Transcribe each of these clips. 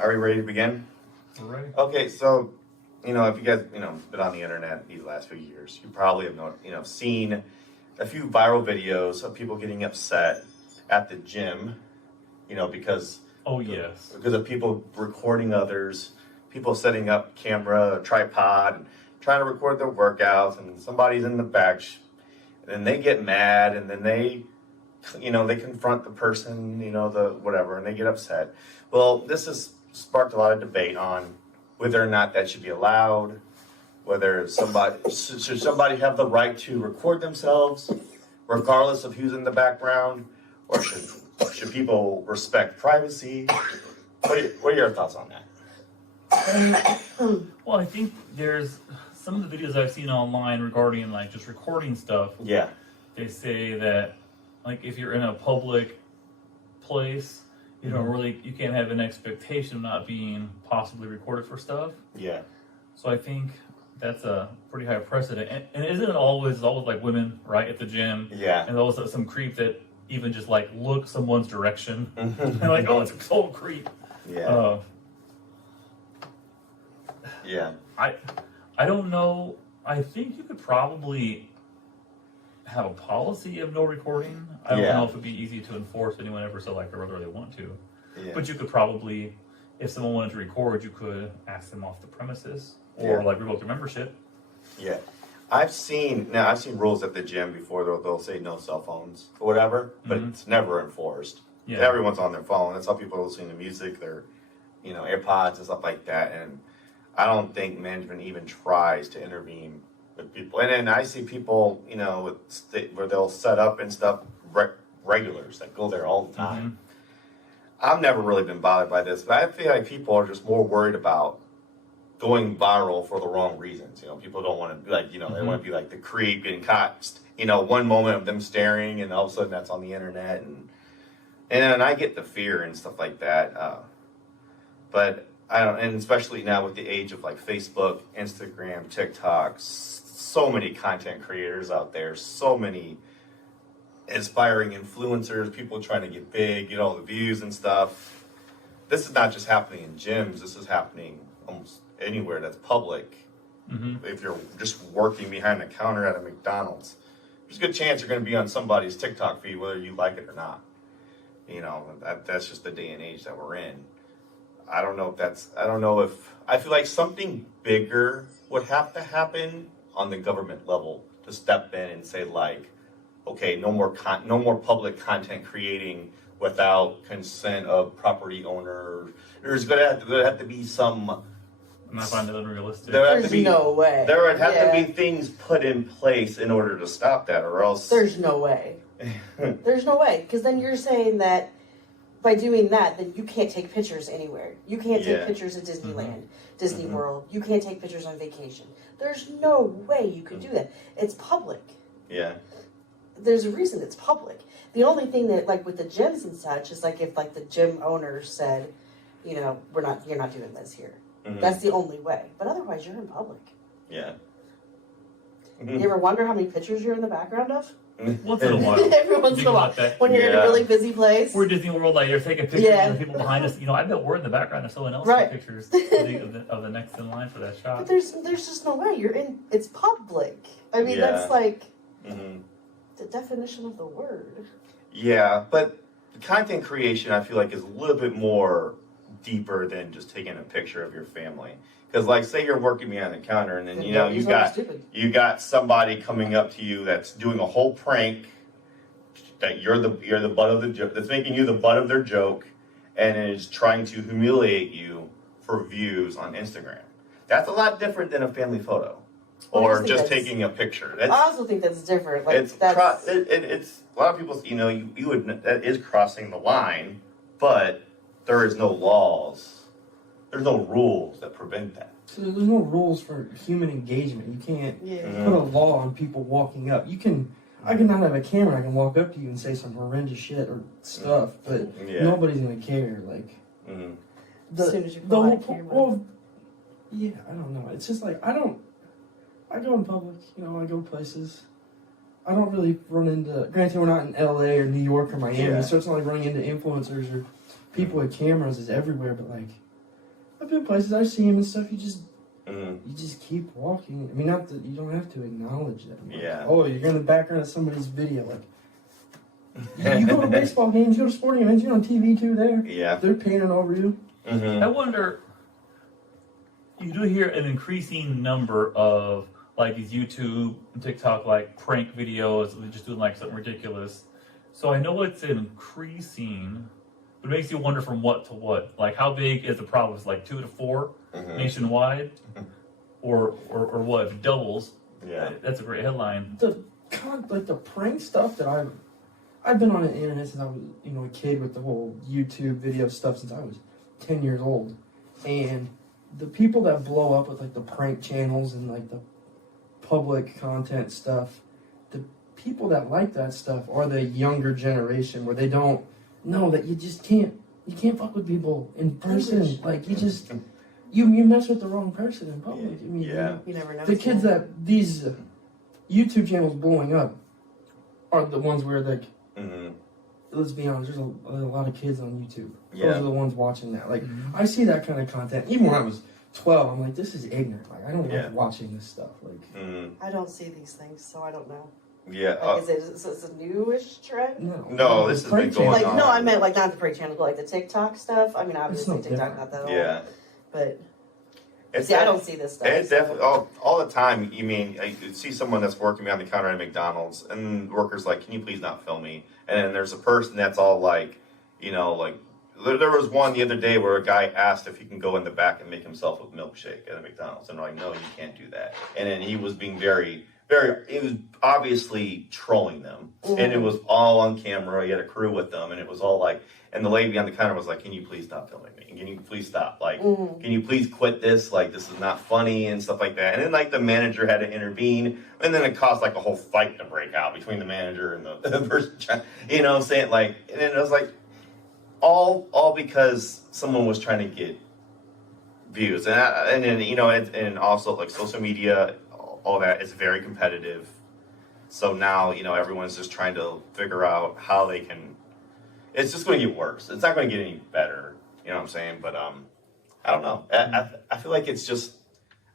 Are we ready to begin? We're ready. Okay, so, if you guys, been on the internet these last few years, you probably have, seen a few viral videos of people getting upset at the gym, because Oh, yes. because of people recording others, people setting up camera, tripod, and trying to record their workouts, and somebody's in the back, and then they get mad, and then they confront the person, the whatever, and they get upset. Well, this has sparked a lot of debate on whether or not that should be allowed, whether should somebody have the right to record themselves, regardless of who's in the background, or should people respect privacy? What are your thoughts on that? Well, I think there's some of the videos I've seen online regarding just recording stuff. Yeah. They say that if you're in a public place, you can't have an expectation of not being possibly recorded for stuff. Yeah. So I think that's a pretty high precedent. And isn't it always women, right, at the gym? Yeah. And also some creep that even just look someone's direction. And oh, it's a total creep. Yeah. Yeah. I don't know. I think you could probably have a policy of no recording. I don't know if it'd be easy to enforce. Anyone ever select or whether they want to. Yeah. But you could probably, if someone wanted to record, you could ask them off the premises or revoke their membership. Yeah. I've seen rules at the gym before they'll say no cell phones or whatever, but it's never enforced. Yeah. Everyone's on their phone. That's how people are listening to music, their AirPods and stuff like that. And I don't think management even tries to intervene with people. And then I see people, where they'll set up and stuff, regulars that go there all the time. Mm-hmm. I've never really been bothered by this, but I feel like people are just more worried about going viral for the wrong reasons. People don't want to be they want to be like the creep getting caught, one moment of them staring and all of a sudden that's on the internet. And I get the fear and stuff like that. But I don't, and especially now with the age of Facebook, Instagram, TikTok, so many content creators out there, so many inspiring influencers, people trying to get big, get all the views and stuff. This is not just happening in gyms. This is happening almost anywhere that's public. Mm-hmm. If you're just working behind the counter at a McDonald's, there's a good chance you're going to be on somebody's TikTok feed, whether you like it or not. That's just the day and age that we're in. I feel like something bigger would have to happen on the government level to step in and say okay, no more public content creating without consent of property owners. There's going to have to be some. I'm not finding that unrealistic. There's no way. There would have to be things put in place in order to stop that, or else. There's no way. There's no way, because then you're saying that by doing that, then you can't take pictures anywhere. You can't take pictures at Disneyland, Disney World. You can't take pictures on vacation. There's no way you could do that. It's public. Yeah. There's a reason it's public. The only thing that, with the gyms and such, is if the gym owner said, you're not doing this here. Mm-hmm. That's the only way. But otherwise, you're in public. Yeah. Mm-hmm. You ever wonder how many pictures you're in the background of? Once in a while. Every once in a while. When you're in a really busy place. We're Disney World, you're taking pictures of the people behind us. I bet we're in the background of someone else's pictures of the next in line for that shot. But there's just no way. It's public. I mean, that's the definition of the word. Yeah, but content creation, I feel like, is a little bit more deeper than just taking a picture of your family. Because, say you're working behind the counter, and then you got somebody coming up to you that's doing a whole prank that you're the butt of the joke, that's making you the butt of their joke, and is trying to humiliate you for views on Instagram. That's a lot different than a family photo. Or just taking a picture. I also think that's different. It's a lot of people. You would, that is crossing the line, but there is no laws. There's no rules that prevent that. So there's no rules for human engagement. You can't put a law on people walking up. I can not have a camera. I can walk up to you and say some horrendous shit or stuff, but nobody's gonna care. As soon as you pull out a camera. Well, yeah, I don't know. It's just I go in public, I go places. I don't really run into, granted we're not in LA or New York or Miami, so it's not like running into influencers or people with cameras is everywhere, but I've been places, I've seen him and stuff. You just keep walking. I mean, not that you don't have to acknowledge them. Like, Yeah. oh, you're in the background of somebody's video. Like, you go to baseball games, you go to sporting events, you're on TV too. There. Yeah. They're painting over you. I wonder. You do hear an increasing number of like these YouTube and TikTok like prank videos, they're just doing like something ridiculous. So I know it's increasing, but it makes you wonder from what to what. Like how big is the problem? Is it like 2 to 4 nationwide, or what? If it doubles, that's a great headline. The prank stuff that I've been on the internet since I was a kid with the whole YouTube video stuff since I was 10 years old, and the people that blow up with like the prank channels and like the public content stuff, the people that like that stuff are the younger generation where they don't know that you can't fuck with people in person. Like you mess with the wrong person in public. I mean, you never know. The kids that these YouTube channels blowing up are the ones where like, let's be honest, there's a lot of kids on YouTube. Those are the ones watching that. Like, I see that kind of content. Even when I was 12, I'm like, this is ignorant. Like, I don't like watching this stuff. Like, I don't see these things, so I don't know. Yeah. Like, is it a newish trend? No, this has been going on. No, I meant like not the prank channels, but like the TikTok stuff. I mean, obviously TikTok not that old. Yeah. But I don't see this stuff. It's definitely all the time. You mean you see someone that's working behind the counter at McDonald's, and the worker's like, "Can you please not film me?" And then there's a person that's all like, like there was one the other day where a guy asked if he can go in the back and make himself a milkshake at a McDonald's, and they're like, "No, you can't do that." And then he was being very, very. It was obviously trolling them, and it was all on camera. He had a crew with them, and it was all like. And the lady on the counter was like, "Can you please stop filming me? Can you please stop? Like, can you please quit this? Like, this is not funny," and stuff like that. And then, like, the manager had to intervene. And then it caused, like, a whole fight to break out between the manager and the person trying, saying, like, and then it was like, all because someone was trying to get views. And then, and also, like, social media, all that is very competitive. So now, everyone's just trying to figure out how they can. It's just going to get worse. It's not going to get any better. You know what I'm saying? But I don't know. I feel like it's just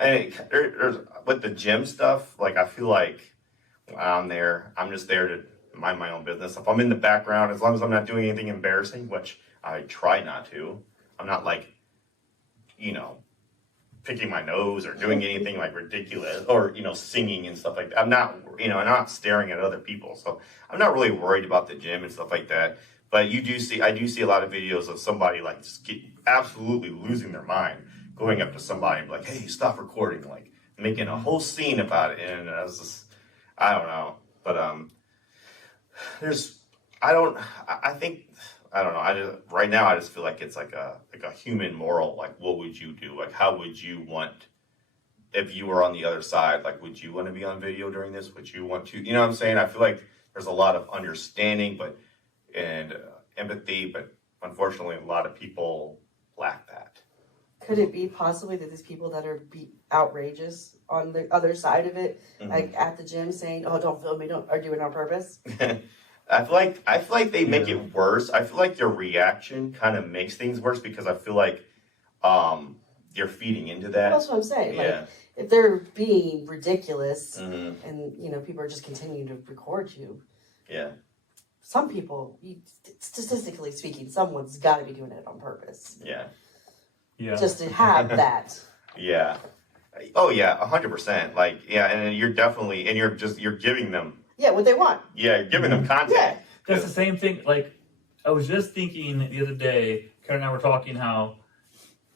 with the gym stuff. Like I feel like when I'm there, I'm just there to mind my own business. If I'm in the background, as long as I'm not doing anything embarrassing, which I try not to, I'm not like, picking my nose or doing anything like ridiculous or, singing and stuff like that. I'm not staring at other people. So I'm not really worried about the gym and stuff like that. But I do see a lot of videos of somebody like just absolutely losing their mind, going up to somebody and be like, "Hey, stop recording," like making a whole scene about it. And I was just, I don't know. But right now I just feel like it's like a human moral. Like, what would you do? Like, how would you want if you were on the other side? Like, would you want to be on video during this? Would you want to? You know what I'm saying? I feel like there's a lot of understanding, and empathy, but unfortunately, a lot of people lack that. Could it be possibly that these people that are outrageous on the other side of it, like at the gym, saying, "Oh, don't film me," are doing it on purpose? I feel like they make it worse. I feel like their reaction kind of makes things worse because I feel like they're feeding into that. That's what I'm saying. Yeah. Like, if they're being ridiculous and people are just continuing to record you. Yeah. Some people, statistically speaking, someone's got to be doing it on purpose. Yeah. Yeah. Just to have that. Yeah. Oh yeah, 100%. Like, yeah, and you're definitely, and you're giving them. Yeah, what they want. Yeah, you're giving them content. Yeah. That's the same thing. Like, I was just thinking the other day, Karen and I were talking how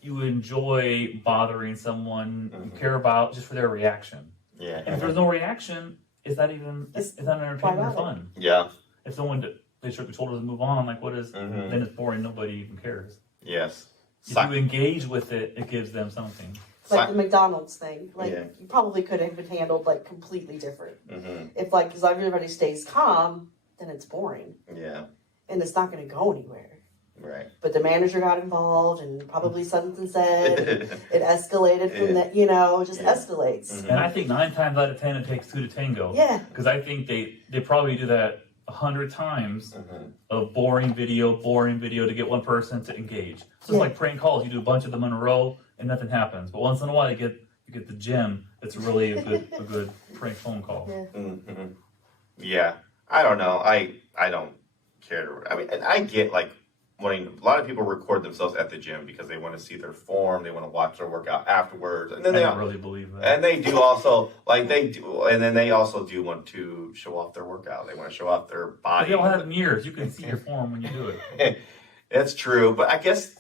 you enjoy bothering someone you care about just for their reaction. Yeah. And if there's no reaction, it's not entertaining or fun. Yeah. If someone they shrug their shoulders and move on, like what is then it's boring. Nobody even cares. Yes. If you engage with it, it gives them something. Like the McDonald's thing, you probably could have been handled like completely different. If because everybody stays calm, then it's boring. Yeah. And it's not going to go anywhere. Right. But the manager got involved and probably something said. It escalated from that, just escalates. And I think 9 times out of 10 it takes 2 to tango. Yeah. Because I think they probably do that 100 times of boring video to get one person to engage. So it's like prank calls. You do a bunch of them in a row and nothing happens. But once in a while, you get the gem. It's really a good prank phone call. Yeah, I don't know. I don't care. I mean, and I get like wanting. A lot of people record themselves at the gym because they want to see their form. They want to watch their workout afterwards, and then I don't really believe that. And they do also and then they also do want to show off their workout. They want to show off their body. But they don't have mirrors. You can see your form when you do it. That's true, but I guess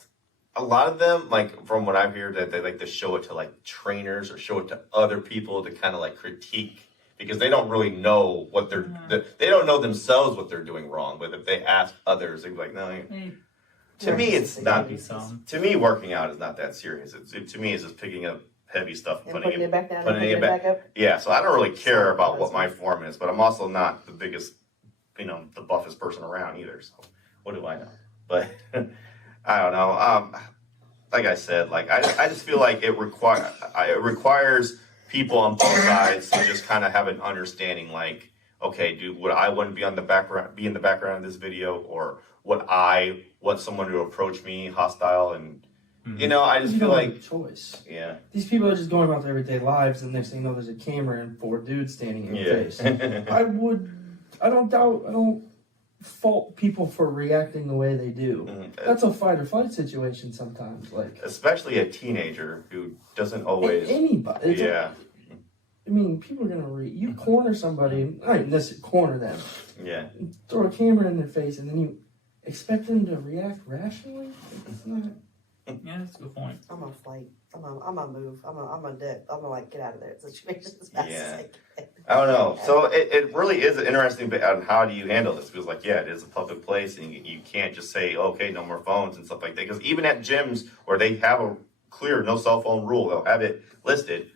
a lot of them, like from what I've heard, that they like to show it to like trainers or show it to other people to kind of like critique. Because they don't really know what they don't know themselves what they're doing wrong. But if they ask others, they'd be like, no. To me, it's not. To me, working out is not that serious. To me, it's just picking up heavy stuff and putting it back down, putting it back up. Yeah, so I don't really care about what my form is, but I'm also not the biggest, the buffest person around either. So what do I know? But I don't know. Like I said, like I just feel like it requires people on both sides to just kind of have an understanding, like, okay, would I want to be in the background of this video, or would I want someone to approach me hostile? And I just feel like choice. Yeah, these people are just going about their everyday lives, and next thing you know, there's a camera and 4 dudes standing in your face. I don't fault people for reacting the way they do. That's a fight or flight situation sometimes, like especially a teenager who doesn't always anybody. I mean, people are gonna you corner somebody, not necessarily corner them. Yeah. Throw a camera in their face, and then you expect them to react rationally. It's not. Yeah, that's a good point. I'm on flight. I'm on move. I'm on dip. I'm gonna like get out of there. Situation as fast as I can. I don't know. So it really is an interesting bit on how do you handle this? Because like, it is a public place, and you can't just say, okay, no more phones and stuff like that. Because even at gyms where they have a clear no cell phone rule, they'll have it listed.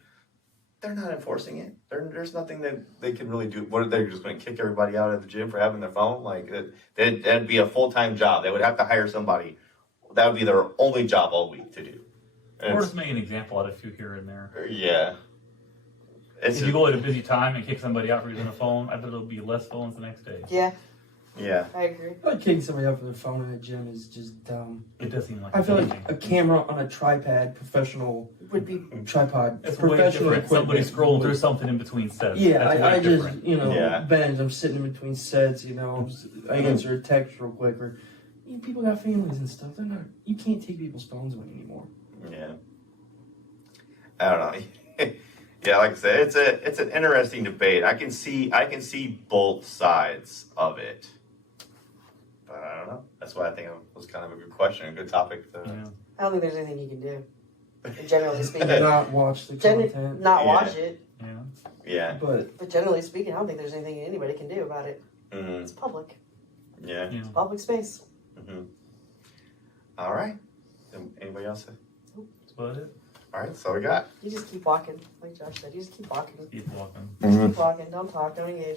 They're not enforcing it. There's nothing that they can really do. What are they just going to kick everybody out of the gym for having their phone? Like that'd be a full-time job. They would have to hire somebody. That would be their only job all week to do. Or just make an example out of a few here and there. Yeah. If you go at a busy time and kick somebody out for using a phone, I bet there'll be less phones the next day. Yeah. Yeah. I agree. Like kicking somebody out for their phone in a gym is just dumb. It does seem like I feel like a camera on a tripod, professional would be tripod. It's professional way different. Somebody equipment. scrolling through something in between sets. Yeah, I just, Yeah. binge. I'm sitting in between sets, I answer a text real quick. Or people got families and stuff. You can't take people's phones away anymore. Yeah. I don't know. Yeah, like I said, it's an interesting debate. I can see both sides of it. But I don't know. That's why I think it was kind of a good question, a good topic. I don't think there's anything you can do. Generally speaking, not watch the content. Not watch it. Yeah. Yeah. But generally speaking, I don't think there's anything anybody can do about it. Mm-hmm. It's public. Yeah. It's public space. Mm-hmm. All right. Anybody else? That's about it. All right. So we got. You just keep walking, like Josh said. You just keep walking. Keep walking. Keep walking. Don't talk. Don't engage.